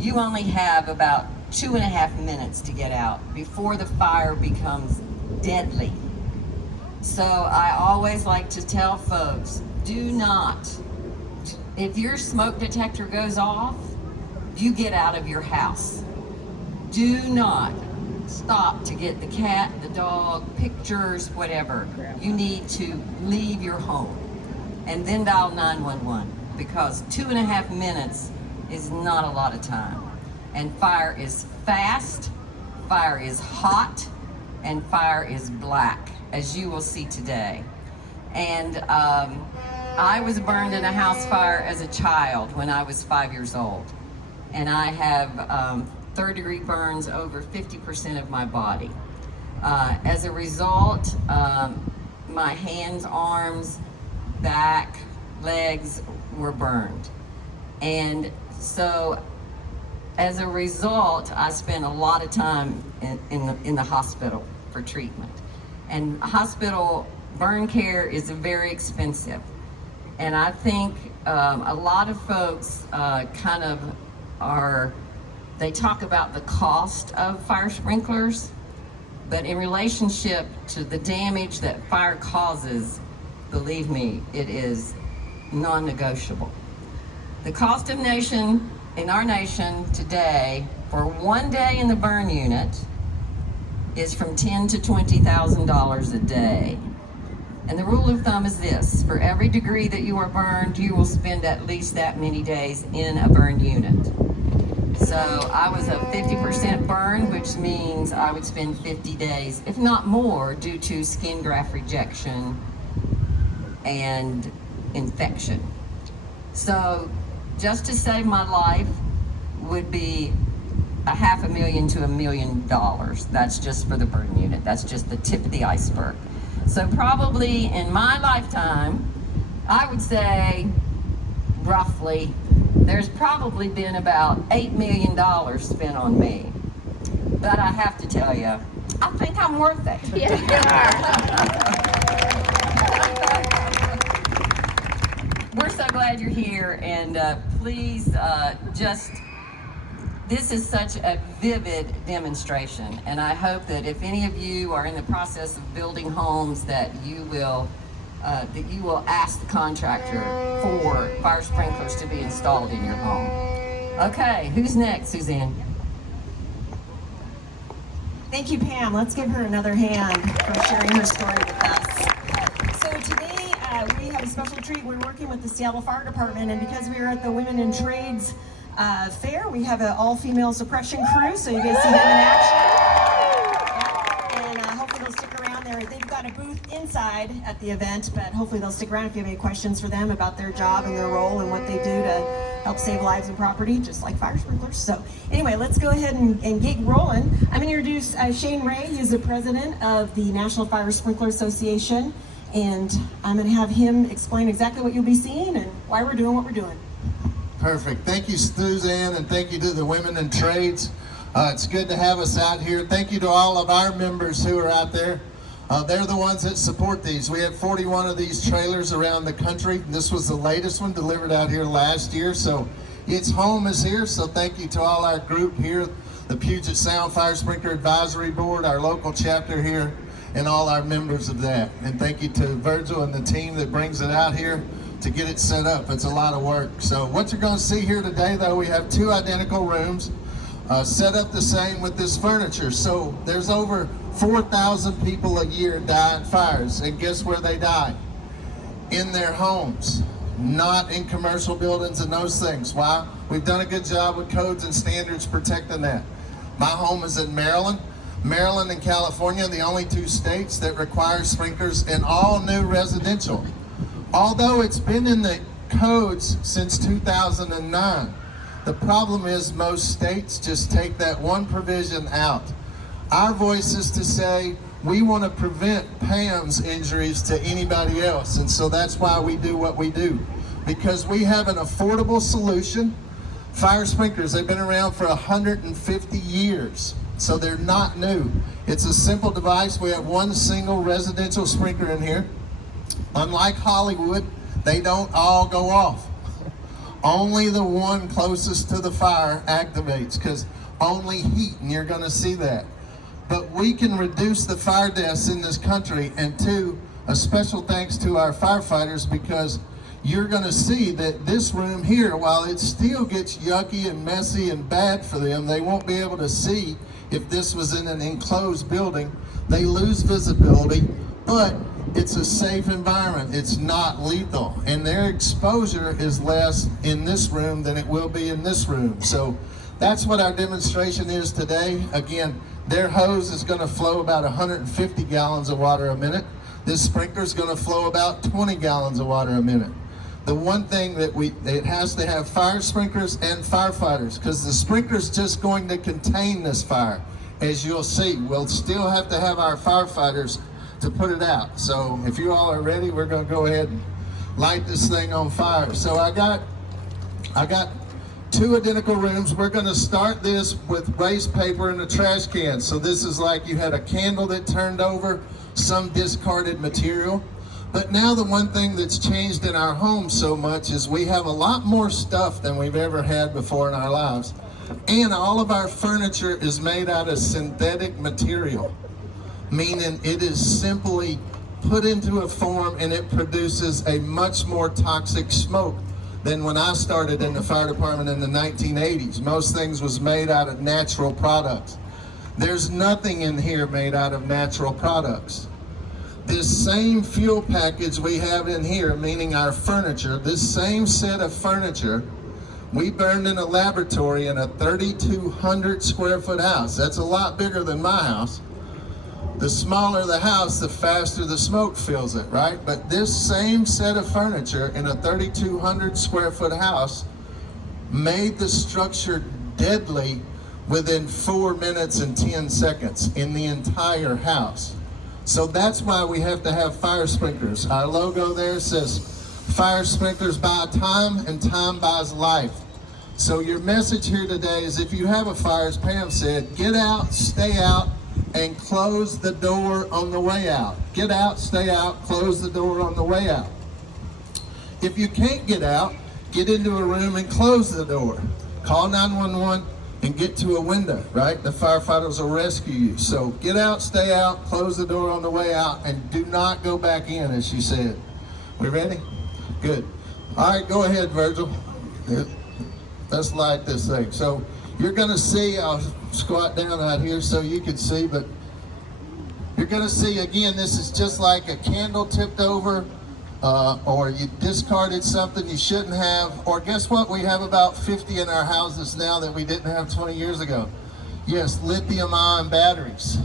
you only have about 2.5 minutes to get out before the fire becomes deadly. So I always like to tell folks, do not, if your smoke detector goes off, you get out of your house. Do not stop to get the cat, the dog, pictures, whatever. You need to leave your home and then dial 911, because 2.5 minutes is not a lot of time. And fire is fast, fire is hot, and fire is black, as you will see today. And I was burned in a house fire as a child when I was 5 years old. And I have third-degree burns over 50% of my body. As a result, my hands, arms, back, legs were burned. And so as a result, I spent a lot of time in the hospital for treatment. And hospital burn care is very expensive. And I think a lot of folks they talk about the cost of fire sprinklers, but in relationship to the damage that fire causes, believe me, it is non-negotiable. The cost in our nation today for one day in the burn unit is from $10,000 to $20,000 a day. And the rule of thumb is this: for every degree that you are burned, you will spend at least that many days in a burn unit. So I was a 50% burn, which means I would spend 50 days, if not more, due to skin graft rejection and infection. So just to save my life would be $500,000 to $1 million. That's just for the burn unit. That's just the tip of the iceberg. So probably in my lifetime, I would say roughly, there's probably been about $8 million spent on me. But I have to tell you, I think I'm worth it. We're so glad you're here, and please this is such a vivid demonstration, and I hope that if any of you are in the process of building homes, that you will ask the contractor for fire sprinklers to be installed in your home. Okay, who's next, Suzanne? Thank you, Pam. Let's give her another hand for sharing her story with us. So today we have a special treat. We're working with the Seattle Fire Department, and because we are at the Women in Trades fair, we have an all-female suppression crew, so you guys see them in action. And hopefully they'll stick around there. They've got a booth inside at the event, but hopefully they'll stick around if you have any questions for them about their job and their role and what they do to help save lives and property, just like fire sprinklers. So anyway, let's go ahead and get rolling. I'm going to introduce Shane Ray. He's the president of the National Fire Sprinkler Association, and I'm going to have him explain exactly what you'll be seeing and why we're doing what we're doing. Perfect. Thank you, Suzanne, and thank you to the Women in Trades. It's good to have us out here. Thank you to all of our members who are out there. They're the ones that support these. We have 41 of these trailers around the country. This was the latest one delivered out here last year, so its home is here. So thank you to all our group here, the Puget Sound Fire Sprinkler Advisory Board, our local chapter here, and all our members of that. And thank you to Virgil and the team that brings it out here to get it set up. It's a lot of work. So what you're going to see here today, though, we have two identical rooms set up the same with this furniture. So there's over 4,000 people a year die in fires, and guess where they die? In their homes, not in commercial buildings and those things. Why? We've done a good job with codes and standards protecting that. My home is in Maryland. Maryland and California are the only two states that require sprinklers in all new residential. Although it's been in the codes since 2009, the problem is most states just take that one provision out. Our voice is to say we want to prevent Pam's injuries to anybody else, and so that's why we do what we do, because we have an affordable solution. Fire sprinklers, they've been around for 150 years, so they're not new. It's a simple device. We have one single residential sprinkler in here. Unlike Hollywood, they don't all go off. Only the one closest to the fire activates, because only heat, and you're going to see that. But we can reduce the fire deaths in this country, and two, a special thanks to our firefighters, because you're going to see that this room here, while it still gets yucky and messy and bad for them, they won't be able to see if this was in an enclosed building. They lose visibility, but it's a safe environment. It's not lethal, and their exposure is less in this room than it will be in this room. So that's what our demonstration is today. Again, their hose is going to flow about 150 gallons of water a minute. This sprinkler is going to flow about 20 gallons of water a minute. The one thing that it has to have fire sprinklers and firefighters, because the sprinkler's just going to contain this fire. As you'll see, we'll still have to have our firefighters to put it out. So if you all are ready, we're going to go ahead and light this thing on fire. So I got 2 identical rooms. We're going to start this with waste paper and a trash can. So this is like you had a candle that turned over, some discarded material. But now the one thing that's changed in our home so much is we have a lot more stuff than we've ever had before in our lives. And all of our furniture is made out of synthetic material, meaning it is simply put into a form and it produces a much more toxic smoke than when I started in the fire department in the 1980s. Most things was made out of natural products. There's nothing in here made out of natural products. This same fuel package we have in here, meaning our furniture, this same set of furniture, we burned in a laboratory in a 3,200 square foot house. That's a lot bigger than my house. The smaller the house, the faster the smoke fills it, right? But this same set of furniture in a 3,200 square foot house made the structure deadly within 4 minutes and 10 seconds in the entire house. So that's why we have to have fire sprinklers. Our logo there says, fire sprinklers buy time and time buys life. So your message here today is, if you have a fire, as Pam said, get out, stay out, and close the door on the way out. Get out, stay out, close the door on the way out. If you can't get out, get into a room and close the door. Call 911 and get to a window, right? The firefighters will rescue you. So get out, stay out, close the door on the way out, and do not go back in, as she said. We ready? Good. All right, go ahead, Virgil. Let's light this thing. So you're gonna see, I'll squat down out here so you can see, but you're gonna see, again, this is just like a candle tipped over, or you discarded something you shouldn't have, or guess what? We have about 50 in our houses now that we didn't have 20 years ago. Yes, lithium-ion batteries.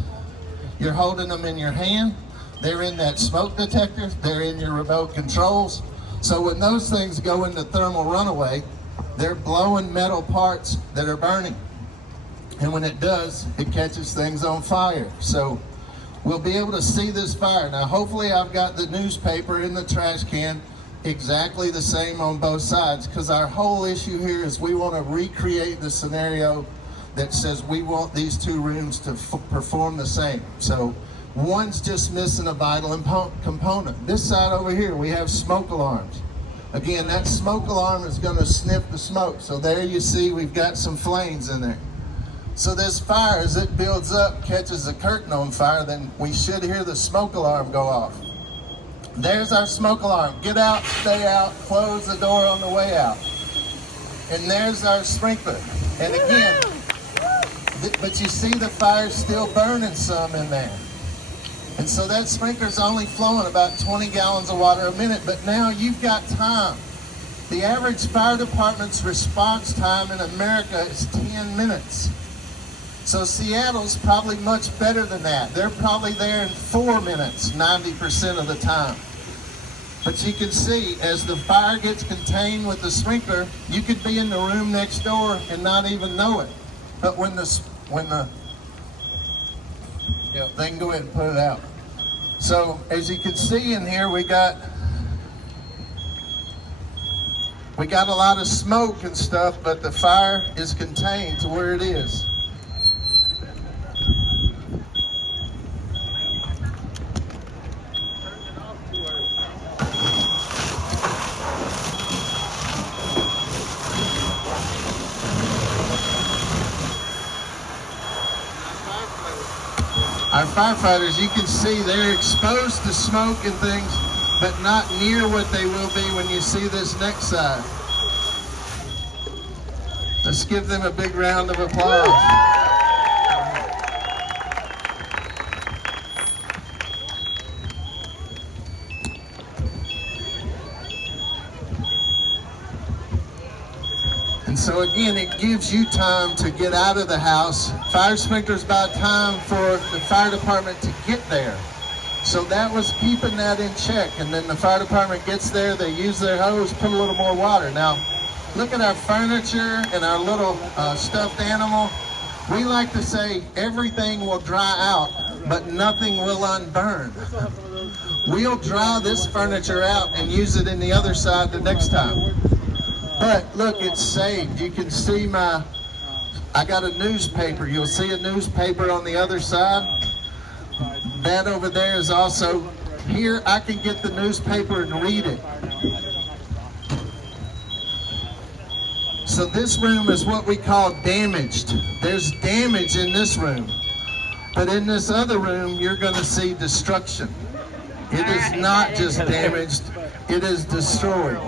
You're holding them in your hand. They're in that smoke detector. They're in your remote controls. So when those things go into thermal runaway, they're blowing metal parts that are burning. And when it does, it catches things on fire. So we'll be able to see this fire. Now, hopefully I've got the newspaper in the trash can exactly the same on both sides, because our whole issue here is we want to recreate the scenario that says we want these 2 rooms to perform the same. So one's just missing a vital component. This side over here, we have smoke alarms. Again, that smoke alarm is going to sniff the smoke. So there you see we've got some flames in there. So this fire, as it builds up, catches the curtain on fire, then we should hear the smoke alarm go off. There's our smoke alarm. Get out, stay out, close the door on the way out. And there's our sprinkler. And again, but you see the fire's still burning some in there. And so that sprinkler's only flowing about 20 gallons of water a minute, but now you've got time. The average fire department's response time in America is 10 minutes. So Seattle's probably much better than that. They're probably there in 4 minutes, 90% of the time. But you can see, as the fire gets contained with the sprinkler, you could be in the room next door and not even know it. But yeah, they can go ahead and put it out. So as you can see in here, we got a lot of smoke and stuff, but the fire is contained to where it is. our firefighters, you can see they're exposed to smoke and things, but not near what they will be when you see this next side. Let's give them a big round of applause. And so again, it gives you time to get out of the house. Fire sprinklers buy time for the fire department to get there. So that was keeping that in check. And then the fire department gets there, they use their hose, put a little more water. Now, look at our furniture and our little stuffed animal. We like to say everything will dry out, but nothing will unburn. We'll dry this furniture out and use it in the other side the next time. But look, it's saved. You can see I got a newspaper. You'll see a newspaper on the other side. That over there is also, here I can get the newspaper and read it. So this room is what we call damaged. There's damage in this room. But in this other room, you're going to see destruction. It is not just damaged, it is destroyed.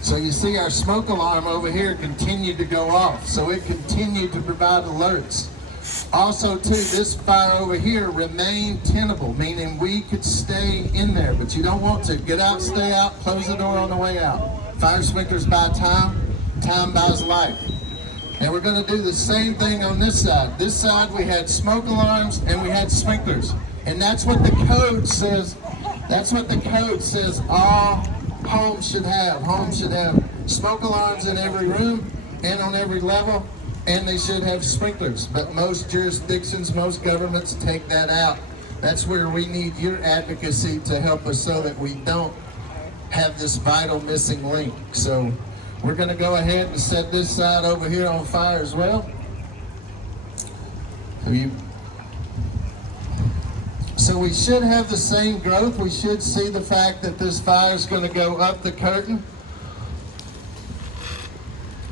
So you see our smoke alarm over here continued to go off. So it continued to provide alerts. Also too, this fire over here remained tenable, meaning we could stay in there, but you don't want to. Get out, stay out, close the door on the way out. Fire sprinklers buy time, time buys life. And we're going to do the same thing on this side. This side we had smoke alarms and we had sprinklers. And that's what the code says. That's what the code says all homes should have. Homes should have smoke alarms in every room and on every level, and they should have sprinklers. But most jurisdictions, most governments take that out. That's where we need your advocacy to help us so that we don't have this vital missing link. So we're going to go ahead and set this side over here on fire as well. So we should have the same growth. We should see the fact that this fire is going to go up the curtain.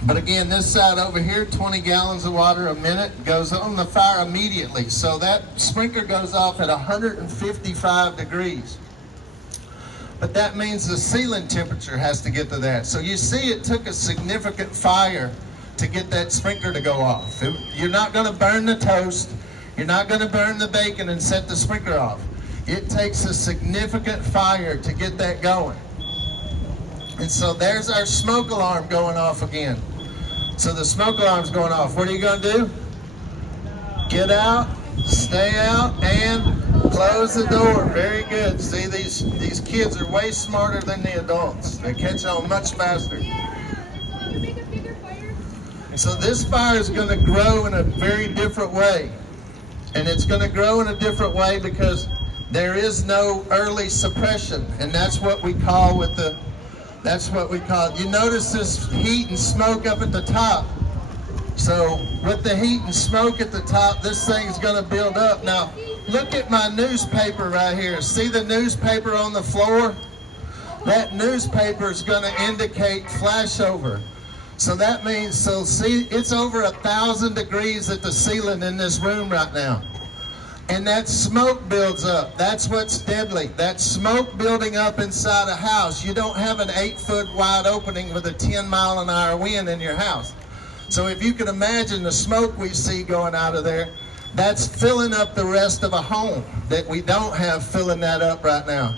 But again, this side over here, 20 gallons of water a minute goes on the fire immediately. So that sprinkler goes off at 155 degrees. But that means the ceiling temperature has to get to that. So you see it took a significant fire to get that sprinkler to go off. You're not going to burn the toast. You're not going to burn the bacon and set the sprinkler off. It takes a significant fire to get that going. And so there's our smoke alarm going off again. So the smoke alarm's going off. What are you going to do? Get out, stay out, and close the door. Very good. See, these kids are way smarter than the adults. They catch on much faster. So this fire is going to grow in a very different way. And it's going to grow in a different way because there is no early suppression. And that's what we call You notice this heat and smoke up at the top. So with the heat and smoke at the top, this thing is going to build up. Now, look at my newspaper right here. See the newspaper on the floor? That newspaper is going to indicate flashover. So that means, see, it's over 1,000 degrees at the ceiling in this room right now. And that smoke builds up. That's what's deadly. That smoke building up inside a house. You don't have an 8-foot wide opening with a 10-mile-an-hour wind in your house. So if you can imagine the smoke we see going out of there, that's filling up the rest of a home that we don't have filling that up right now.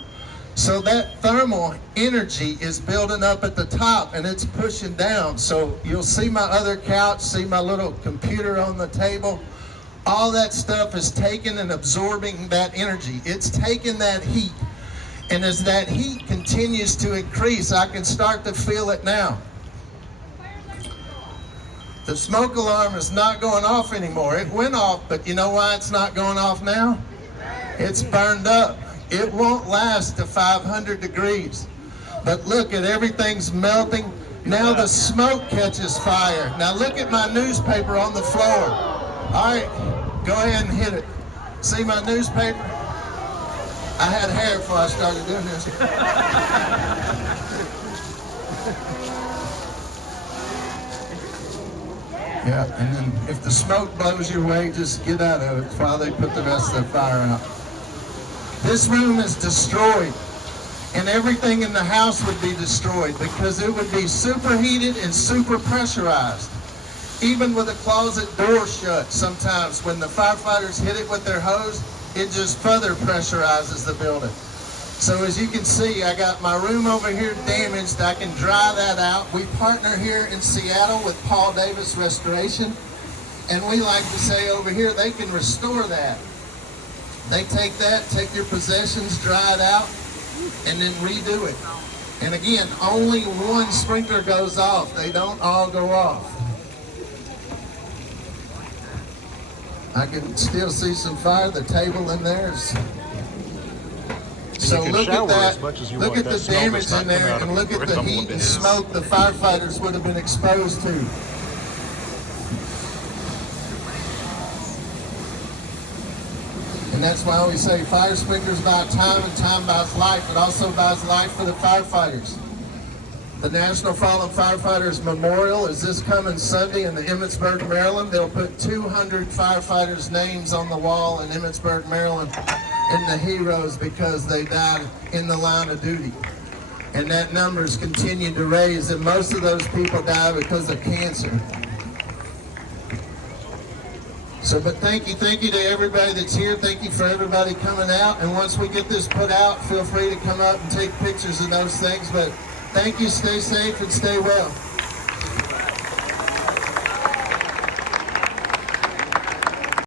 So that thermal energy is building up at the top and it's pushing down. So you'll see my other couch, see my little computer on the table. All that stuff is taking and absorbing that energy. It's taking that heat. And as that heat continues to increase, I can start to feel it now. The smoke alarm is not going off anymore. It went off, but you know why it's not going off now? It's burned up. It won't last to 500 degrees. But look at everything's melting. Now the smoke catches fire. Now look at my newspaper on the floor. All right, go ahead and hit it. See my newspaper? I had hair before I started doing this. Yeah, and then if the smoke blows your way, just get out of it while they put the rest of the fire out. This room is destroyed, and everything in the house would be destroyed because it would be superheated and super pressurized. Even with a closet door shut, sometimes when the firefighters hit it with their hose, it just further pressurizes the building. So as you can see, I got my room over here damaged. I can dry that out. We partner here in Seattle with Paul Davis Restoration, and we like to say over here they can restore that. They take that, take your possessions, dry it out, and then redo it. And again, only one sprinkler goes off. They don't all go off. I can still see some fire. The table in there is... So look at that. Look at the damage in there, and look at the heat and smoke the firefighters would have been exposed to. And that's why we say fire sprinklers buy time and time buys life. It also buys life for the firefighters. The National Fallen Firefighters Memorial is this coming Sunday in the Emmitsburg, Maryland. They'll put 200 firefighters' names on the wall in Emmitsburg, Maryland, in the heroes because they died in the line of duty. And that number's continued to raise, and most of those people die because of cancer. So, but thank you to everybody that's here. Thank you for everybody coming out. And once we get this put out, feel free to come up and take pictures of those things. But thank you, stay safe and stay well.